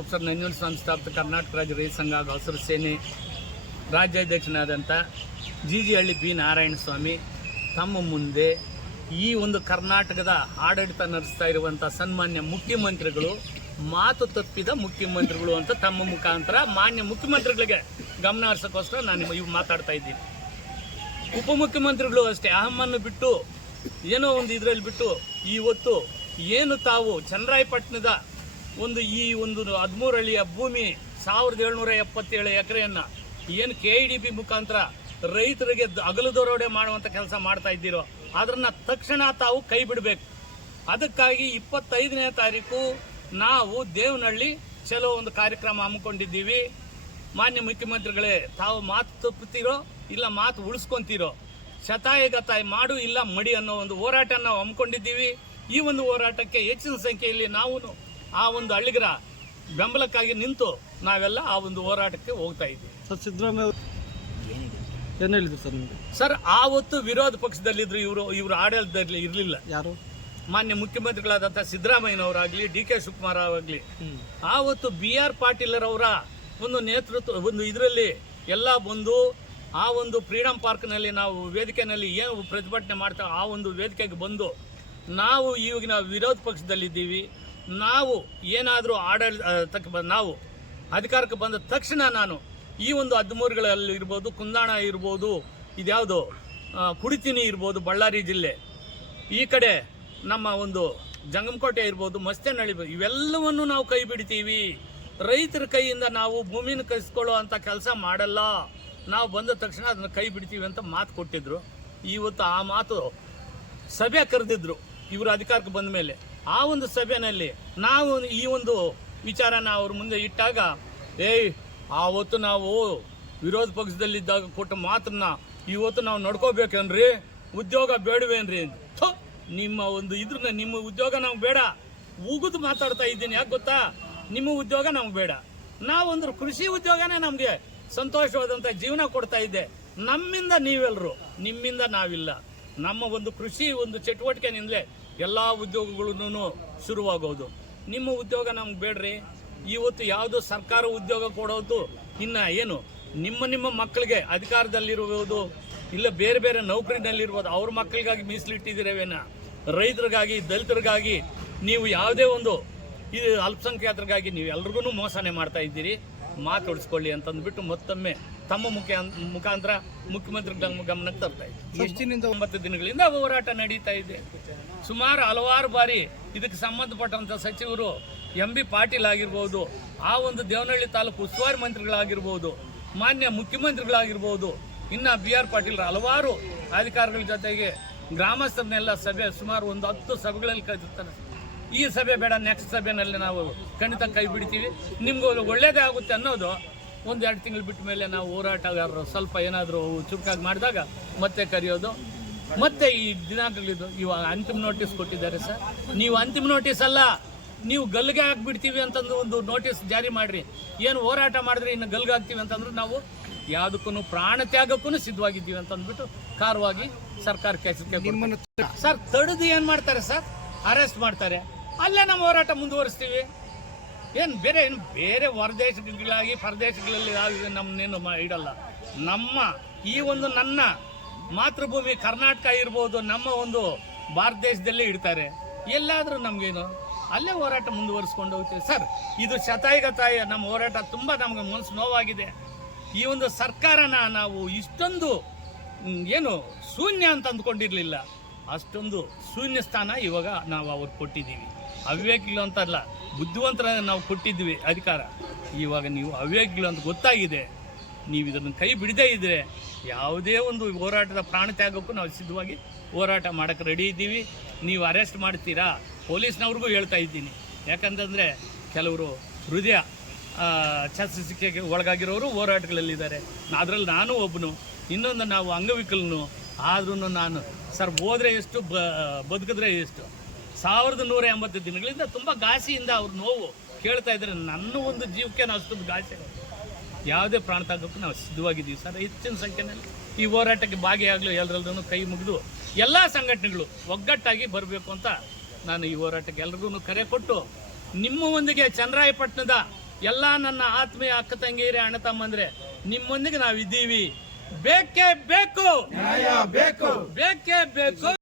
Professor Nanjundaswamy ಸ್ಥಾಪಿತ ಕರ್ನಾಟಕ ರಾಜ್ಯ ರೈತ ಸಂಘ ಹಾಗೂ ಹಸಿರು ಸೇನೆ ರಾಜ್ಯಾಧ್ಯಕ್ಷನಾದಂಥ ಜಿ.ಜಿ. ಬಿ. ನಾರಾಯಣಸ್ವಾಮಿ ತಮ್ಮ ಮುಂದೆ ಈ ಒಂದು ಕರ್ನಾಟಕದ ಆಡಳಿತ ನಡೆಸ್ತಾ ಇರುವಂಥ ಸನ್ಮಾನ್ಯ ಮುಖ್ಯಮಂತ್ರಿಗಳು ಮಾತು ತಪ್ಪಿದ ಮುಖ್ಯಮಂತ್ರಿಗಳು ಅಂತ ತಮ್ಮ ಮುಖಾಂತರ ಮಾನ್ಯ ಮುಖ್ಯಮಂತ್ರಿಗಳಿಗೆ ಗಮನ ಹರಿಸೋಕ್ಕೋಸ್ಕರ ನಾನು ಇವು ಮಾತಾಡ್ತಾ ಇದ್ದೀನಿ. ಉಪಮುಖ್ಯಮಂತ್ರಿಗಳು ಅಷ್ಟೇ ಅಹಮ್ಮನ್ನು ಬಿಟ್ಟು ಏನೋ ಒಂದು ಇದರಲ್ಲಿ ಬಿಟ್ಟು ಇವತ್ತು ಏನು ತಾವು ಚನ್ನರಾಯಪಟ್ಟಣದ ಈ ಒಂದು 13 ಹಳ್ಳಿಯ ಭೂಮಿ 1777 ಎಕರೆಯನ್ನು ಏನು KIDB ಮುಖಾಂತರ ರೈತರಿಗೆ ಹಗಲು ದರೋಡೆ ಮಾಡುವಂಥ ಕೆಲಸ ಮಾಡ್ತಾ ಇದ್ದೀರೋ ಅದನ್ನ ತಕ್ಷಣ ತಾವು ಕೈ ಬಿಡಬೇಕು. ಅದಕ್ಕಾಗಿ 25ನೇ ತಾರೀಕು ನಾವು ದೇವನಹಳ್ಳಿ ಚಲೋ ಒಂದು ಕಾರ್ಯಕ್ರಮ ಹಮ್ಮಿಕೊಂಡಿದ್ದೀವಿ. ಮಾನ್ಯ ಮುಖ್ಯಮಂತ್ರಿಗಳೇ, ತಾವು ಮಾತು ತಪ್ಪುತ್ತೀರೋ ಇಲ್ಲ ಮಾತು ಉಳಿಸ್ಕೊಂತೀರೋ, ಶತಾಯಗತಾಯ ಮಾಡು ಇಲ್ಲ ಮಡಿ ಅನ್ನೋ ಒಂದು ಹೋರಾಟ ನಾವು ಹಮ್ಮಿಕೊಂಡಿದ್ದೀವಿ. ಈ ಒಂದು ಹೋರಾಟಕ್ಕೆ ಹೆಚ್ಚಿನ ಸಂಖ್ಯೆಯಲ್ಲಿ ನಾವು ಆ ಒಂದು ಹಳ್ಳಿಗರ ಬೆಂಬಲಕ್ಕಾಗಿ ನಿಂತು ನಾವೆಲ್ಲ ಆ ಒಂದು ಹೋರಾಟಕ್ಕೆ ಹೋಗ್ತಾ ಇದ್ದೀವಿ. ಸರ್, ಸಿದ್ದರಾಮಯ್ಯ ಏನು ಹೇಳಿದ್ರು ಸರ್ ನಿಮಗೆ? ಸರ್, ಆವತ್ತು ವಿರೋಧ ಪಕ್ಷದಲ್ಲಿದ್ರು, ಇವರು ಆಡಳಿತದಲ್ಲಿ ಇರಲಿಲ್ಲ. ಯಾರು? ಮಾನ್ಯ ಮುಖ್ಯಮಂತ್ರಿಗಳಾದಂಥ ಸಿದ್ದರಾಮಯ್ಯನವರಾಗಲಿ, ಡಿ.ಕೆ. ಶಿವಕುಮಾರ್ ಆಗಲಿ, ಆವತ್ತು B.R. ಪಾಟೀಲರವರ ಒಂದು ನೇತೃತ್ವ ಒಂದು ಇದರಲ್ಲಿ ಎಲ್ಲ ಬಂದು ಆ ಒಂದು ಫ್ರೀಡಂ ಪಾರ್ಕ್ನಲ್ಲಿ ನಾವು ವೇದಿಕೆಯಲ್ಲಿ ಏನು ಪ್ರತಿಭಟನೆ ಮಾಡ್ತಾ ಆ ಒಂದು ವೇದಿಕೆಗೆ ಬಂದು ನಾವು ಈಗಿನ ವಿರೋಧ ಪಕ್ಷದಲ್ಲಿದ್ದೀವಿ, ನಾವು ಏನಾದರೂ ನಾವು ಅಧಿಕಾರಕ್ಕೆ ಬಂದ ತಕ್ಷಣ ನಾನು ಈ ಒಂದು 13ಗಳಲ್ಲಿ ಇರ್ಬೋದು, ಕುಂದಾಣ ಇರ್ಬೋದು, ಇದ್ಯಾವುದು ಕುಡಿತಿನಿ ಇರ್ಬೋದು ಬಳ್ಳಾರಿ ಜಿಲ್ಲೆ, ಈ ಕಡೆ ನಮ್ಮ ಒಂದು ಜಂಗಮಕೋಟೆ ಇರ್ಬೋದು, ಮಸ್ತೇನಹಳ್ಳಿ ಇರ್ಬೋದು, ಇವೆಲ್ಲವನ್ನು ನಾವು ಕೈ ಬಿಡ್ತೀವಿ. ರೈತರ ಕೈಯಿಂದ ನಾವು ಭೂಮಿನ ಕಸಿಕೊಳ್ಳೋ ಅಂಥ ಕೆಲಸ ಮಾಡಲ್ಲ, ನಾವು ಬಂದ ತಕ್ಷಣ ಅದನ್ನು ಕೈ ಬಿಡ್ತೀವಿ ಅಂತ ಮಾತು ಕೊಟ್ಟಿದ್ರು. ಇವತ್ತು ಆ ಮಾತು ಸಭೆ ಕರೆದಿದ್ರು ಇವರು ಅಧಿಕಾರಕ್ಕೆ ಬಂದ ಮೇಲೆ. ಆ ಒಂದು ಸಭೆಯಲ್ಲಿ ನಾವು ಈ ಒಂದು ವಿಚಾರನ ಅವ್ರ ಮುಂದೆ ಇಟ್ಟಾಗ, ಆವತ್ತು ನಾವು ವಿರೋಧ ಪಕ್ಷದಲ್ಲಿದ್ದಾಗ ಕೊಟ್ಟ ಮಾತನ್ನ ಇವತ್ತು ನಾವು ನಡ್ಕೋಬೇಕೇನ್ರಿ, ಉದ್ಯೋಗ ಬೇಡವೇನ್ರಿ? ನಿಮ್ಮ ಒಂದು ನಿಮ್ಮ ಉದ್ಯೋಗ ನಮ್ಗೆ ಬೇಡ, ಉಗಿದು ಮಾತಾಡ್ತಾ ಇದ್ದೀನಿ. ಯಾಕೆ ಗೊತ್ತಾ? ನಿಮ್ಮ ಉದ್ಯೋಗ ನಮ್ಗೆ ಬೇಡ. ನಾವೊಂದು ಕೃಷಿ ಉದ್ಯೋಗನೇ ನಮಗೆ ಸಂತೋಷವಾದಂಥ ಜೀವನ ಕೊಡ್ತಾ ಇದ್ದೆ. ನಮ್ಮಿಂದ ನೀವೆಲ್ಲರೂ, ನಿಮ್ಮಿಂದ ನಾವಿಲ್ಲ. ನಮ್ಮ ಒಂದು ಕೃಷಿ ಒಂದು ಚಟುವಟಿಕೆನಿಂದಲೇ ಎಲ್ಲ ಉದ್ಯೋಗಗಳೂ ಶುರುವಾಗೋದು. ನಿಮ್ಮ ಉದ್ಯೋಗ ನಮ್ಗೆ ಬೇಡ್ರಿ. ಇವತ್ತು ಯಾವುದೋ ಸರ್ಕಾರ ಉದ್ಯೋಗ ಕೊಡೋದು ಇನ್ನು ಏನು ನಿಮ್ಮ ಮಕ್ಕಳಿಗೆ ಅಧಿಕಾರದಲ್ಲಿರುವುದು ಇಲ್ಲ ಬೇರೆ ಬೇರೆ ನೌಕರಿನಲ್ಲಿರ್ಬೋದು, ಅವ್ರ ಮಕ್ಕಳಿಗಾಗಿ ಮೀಸಲಿಟ್ಟಿದ್ದೀರವೇನ? ರೈತರಿಗಾಗಿ, ದಲಿತರಿಗಾಗಿ, ನೀವು ಯಾವುದೇ ಒಂದು ಇದು ಅಲ್ಪಸಂಖ್ಯಾತರಿಗಾಗಿ ನೀವು ಎಲ್ರಿಗೂ ಮೋಸನೆ ಮಾಡ್ತಾ ಇದ್ದೀರಿ. ಮಾತೊಡಿಸ್ಕೊಳ್ಳಿ ಅಂತಂದ್ಬಿಟ್ಟು ಮತ್ತೊಮ್ಮೆ ತಮ್ಮ ಮುಖಾಂತರ ಮುಖ್ಯಮಂತ್ರಿ ಗಮನಕ್ಕೆ ತರ್ತಾ ಇದ್ದೀವಿ. ಎಷ್ಟಿನಿಂದ 9 ದಿನಗಳಿಂದ ಹೋರಾಟ ನಡೀತಾ ಇದೆ. ಸುಮಾರು ಹಲವಾರು ಬಾರಿ ಇದಕ್ಕೆ ಸಂಬಂಧಪಟ್ಟಂಥ ಸಚಿವರು M.B. ಪಾಟೀಲ್ ಆಗಿರ್ಬೋದು, ಆ ಒಂದು ದೇವನಹಳ್ಳಿ ತಾಲೂಕು ಉಸ್ತುವಾರಿ ಮಂತ್ರಿಗಳಾಗಿರ್ಬೋದು, ಮಾನ್ಯ ಮುಖ್ಯಮಂತ್ರಿಗಳಾಗಿರ್ಬೋದು, ಇನ್ನು B.R. ಪಾಟೀಲ್ ಹಲವಾರು ಅಧಿಕಾರಿಗಳ ಜೊತೆಗೆ ಗ್ರಾಮಸ್ಥರನ್ನೆಲ್ಲ ಸಭೆ ಸುಮಾರು ಒಂದು 10 ಸಭೆಗಳಲ್ಲಿ ಕರೆದಿರ್ತಾರೆ. ಈ ಸಭೆ ಬೇಡ, ನೆಕ್ಸ್ಟ್ ಸಭೆಯಲ್ಲಿ ನಾವು ಖಂಡಿತ ಕೈ ಬಿಡ್ತೀವಿ, ನಿಮ್ಗೆ ಒಳ್ಳೇದೇ ಆಗುತ್ತೆ ಅನ್ನೋದು 1-2 ತಿಂಗಳು ಬಿಟ್ಟ ಮೇಲೆ ನಾವು ಹೋರಾಟಗಾರರು ಸ್ವಲ್ಪ ಏನಾದರೂ ಚುರುಕಾಗಿ ಮಾಡಿದಾಗ ಮತ್ತೆ ಕರೆಯೋದು. ಮತ್ತೆ ಈ ದಿನಾಂಕಗಳಿದ್ದು ಇವಾಗ ಅಂತಿಮ ನೋಟಿಸ್ ಕೊಟ್ಟಿದ್ದಾರೆ ಸರ್. ನೀವು ಅಂತಿಮ ನೋಟಿಸ್ ಅಲ್ಲ, ನೀವು ಗಲ್ಗೆ ಹಾಕ್ಬಿಡ್ತೀವಿ ಅಂತಂದು ಒಂದು ನೋಟಿಸ್ ಜಾರಿ ಮಾಡ್ರಿ. ಏನು ಹೋರಾಟ ಮಾಡಿದ್ರೆ ಇನ್ನು ಗಲ್ಗೆ ಹಾಕ್ತೀವಿ ಅಂತಂದ್ರೆ ನಾವು ಯಾವುದಕ್ಕೂ ಪ್ರಾಣ ತ್ಯಾಗಕ್ಕೂ ಸಿದ್ಧವಾಗಿದ್ದೀವಿ ಅಂತ ಅಂದ್ಬಿಟ್ಟು ಕಾರವಾಗಿ ಸರ್ಕಾರಕ್ಕೆ ಎಚ್ಚರಿಕೆ. ಸರ್, ತಡೆದು ಏನು ಮಾಡ್ತಾರೆ ಸರ್? ಅರೆಸ್ಟ್ ಮಾಡ್ತಾರೆ. ಅಲ್ಲೇ ನಮ್ಮ ಹೋರಾಟ ಮುಂದುವರಿಸ್ತೀವಿ. ಏನು ಬೇರೆ ಹೊರದೇಶಗಳಾಗಿ ಪರದೇಶಗಳಲ್ಲಿ ನಮ್ಮನ್ನೇನು ಇಡಲ್ಲ. ನಮ್ಮ ಈ ಒಂದು ನನ್ನ ಮಾತೃಭೂಮಿ ಕರ್ನಾಟಕ ಇರ್ಬೋದು, ನಮ್ಮ ಒಂದು ಭಾರತ ದೇಶದಲ್ಲೇ ಇಡ್ತಾರೆ. ಎಲ್ಲಾದರೂ ನಮಗೇನು ಅಲ್ಲೇ ಹೋರಾಟ ಮುಂದುವರಿಸ್ಕೊಂಡು ಹೋಗ್ತೀವಿ ಸರ್. ಇದು ಶತಾಯಗತಾಯ ನಮ್ಮ ಹೋರಾಟ. ತುಂಬ ನಮಗೆ ಮನಸ್ಸು ನೋವಾಗಿದೆ. ಈ ಒಂದು ಸರ್ಕಾರನ ನಾವು ಇಷ್ಟೊಂದು ಏನು ಶೂನ್ಯ ಅಂತ ಅಂದ್ಕೊಂಡಿರಲಿಲ್ಲ. ಅಷ್ಟೊಂದು ಶೂನ್ಯ ಸ್ಥಾನ ಇವಾಗ ನಾವು ಅವ್ರಿಗೆ ಕೊಟ್ಟಿದ್ದೀವಿ. ಅವಿವೇಕಿಗಳು ಅಂತಲ್ಲ, ಬುದ್ಧಿವಂತರ ನಾವು ಕೊಟ್ಟಿದ್ವಿ ಅಧಿಕಾರ. ಇವಾಗ ನೀವು ಅವಿವೇಕಿಗಳು ಅಂತ ಗೊತ್ತಾಗಿದೆ. ನೀವು ಇದನ್ನು ಕೈ ಬಿಡದೇ ಇದ್ದರೆ ಯಾವುದೇ ಒಂದು ಹೋರಾಟದ ಪ್ರಾಣ ತ್ಯಾಗಕ್ಕೂ ನಾವು ಸಿದ್ಧವಾಗಿ ಹೋರಾಟ ಮಾಡೋಕ್ಕೆ ರೆಡಿ ಇದ್ದೀವಿ. ನೀವು ಅರೆಸ್ಟ್ ಮಾಡ್ತೀರಾ? ಪೊಲೀಸ್ನವ್ರಿಗೂ ಹೇಳ್ತಾ ಇದ್ದೀನಿ. ಯಾಕಂತಂದರೆ ಕೆಲವರು ಹೃದಯ ಶಸ್ತ್ರಚಿಕಿತ್ಸೆಗೆ ಒಳಗಾಗಿರೋರು ಹೋರಾಟಗಳಲ್ಲಿದ್ದಾರೆ. ಅದರಲ್ಲಿ ನಾನು ಒಬ್ಬನು. ಇನ್ನೊಂದು ನಾವು ಅಂಗವಿಕಲನು. ಆದ್ರೂ ನಾನು ಸರ್ ಹೋದರೆ ಎಷ್ಟು ಬದುಕಿದ್ರೆ ಎಷ್ಟು. 1180 ದಿನಗಳಿಂದ ತುಂಬ ಘಾಸಿಯಿಂದ ಅವ್ರ ನೋವು ಕೇಳ್ತಾ ಇದ್ದಾರೆ. ನನ್ನ ಒಂದು ಜೀವಕ್ಕೆ ನಾವು ಅಷ್ಟೊಂದು ಘಾಸಿ, ಯಾವುದೇ ಪ್ರಾಣ ತ್ಯಾಗಕ್ಕೂ ನಾವು ಸಿದ್ಧವಾಗಿದ್ದೀವಿ ಸರ್. ಹೆಚ್ಚಿನ ಸಂಖ್ಯೆಯಲ್ಲಿ ಈ ಹೋರಾಟಕ್ಕೆ ಭಾಗಿಯಾಗಲು ಎಲ್ಲರಲ್ಲೂ ಕೈ ಮುಗಿದು ಎಲ್ಲ ಸಂಘಟನೆಗಳು ಒಗ್ಗಟ್ಟಾಗಿ ಬರಬೇಕು ಅಂತ ನಾನು ಈ ಹೋರಾಟಕ್ಕೆ ಎಲ್ರಿಗೂ ಕರೆ ಕೊಟ್ಟು, ನಿಮ್ಮ ಒಂದಿಗೆ ಚನ್ನರಾಯಪಟ್ಟಣದ ಎಲ್ಲ ನನ್ನ ಆತ್ಮೀಯ ಅಕ್ಕ ತಂಗಿಯರೇ, ಅಣ್ಣ ತಮ್ಮಂದ್ರೆ, ನಿಮ್ಮೊಂದಿಗೆ ನಾವಿದ್ದೀವಿ. ಬೇಕೇ ಬೇಕು, ಬೇಕೇ ಬೇಕು.